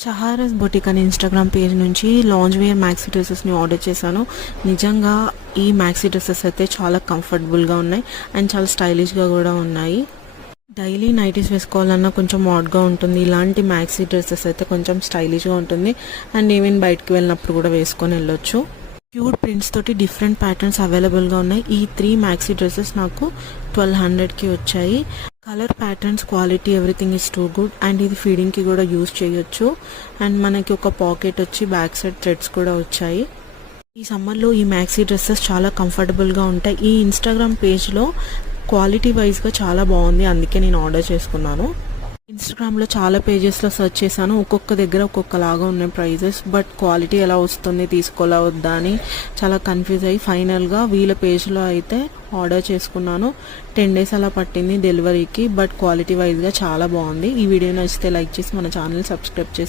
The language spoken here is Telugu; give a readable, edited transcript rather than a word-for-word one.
షహారస్ బొటిక్ అనే ఇన్స్టాగ్రామ్ పేజ్ నుంచి లాంజ్ వేర్ మ్యాక్సీ డ్రెస్సెస్ని ఆర్డర్ చేశాను. నిజంగా ఈ మ్యాక్సీ డ్రెస్సెస్ అయితే చాలా కంఫర్టబుల్గా ఉన్నాయి అండ్ చాలా స్టైలిష్గా కూడా ఉన్నాయి. డైలీ నైటీస్ వేసుకోవాలన్నా కొంచెం మోడ్గా ఉంటుంది. ఇలాంటి మ్యాక్సీ డ్రెస్సెస్ అయితే కొంచెం స్టైలిష్గా ఉంటుంది అండ్ ఈవెన్ బయటకు వెళ్ళినప్పుడు కూడా వేసుకొని వెళ్ళొచ్చు. క్యూట్ ప్రింట్స్ తోటి డిఫరెంట్ ప్యాటర్న్స్ అవైలబుల్గా ఉన్నాయి. ఈ 3 మ్యాక్సీ డ్రెస్సెస్ నాకు 1200కి వచ్చాయి. Colour patterns quality everything is too good and ఇది ఫీడింగ్కి కూడా యూజ్ చేయొచ్చు. అండ్ మనకి ఒక పాకెట్ వచ్చి బ్యాక్ సైడ్ థ్రెడ్స్ కూడా వచ్చాయి. ఈ సమ్మర్లో ఈ మ్యాక్సీ డ్రెస్సెస్ చాలా కంఫర్టబుల్గా ఉంటాయి. ఈ ఇన్స్టాగ్రామ్ పేజ్లో క్వాలిటీ వైజ్గా చాలా బాగుంది, అందుకే నేను ఆర్డర్ చేసుకున్నాను. ఇన్స్టాగ్రామ్లో చాలా పేజెస్లో సెర్చ్ చేశాను. ఒక్కొక్క దగ్గర ఒక్కొక్కలాగా ఉన్నాయి ప్రైజెస్. బట్ క్వాలిటీ ఎలా వస్తుంది, తీసుకోలా వద్దా అని చాలా కన్ఫ్యూజ్ అయ్యి ఫైనల్గా వీళ్ళ పేజ్లో అయితే ఆర్డర్ చేసుకున్నాను. 10 days అలా పట్టింది డెలివరీకి. బట్ క్వాలిటీ వైజ్గా చాలా బాగుంది. ఈ వీడియో నచ్చితే లైక్ చేసి మన ఛానల్ సబ్స్క్రైబ్ చేసుకోండి.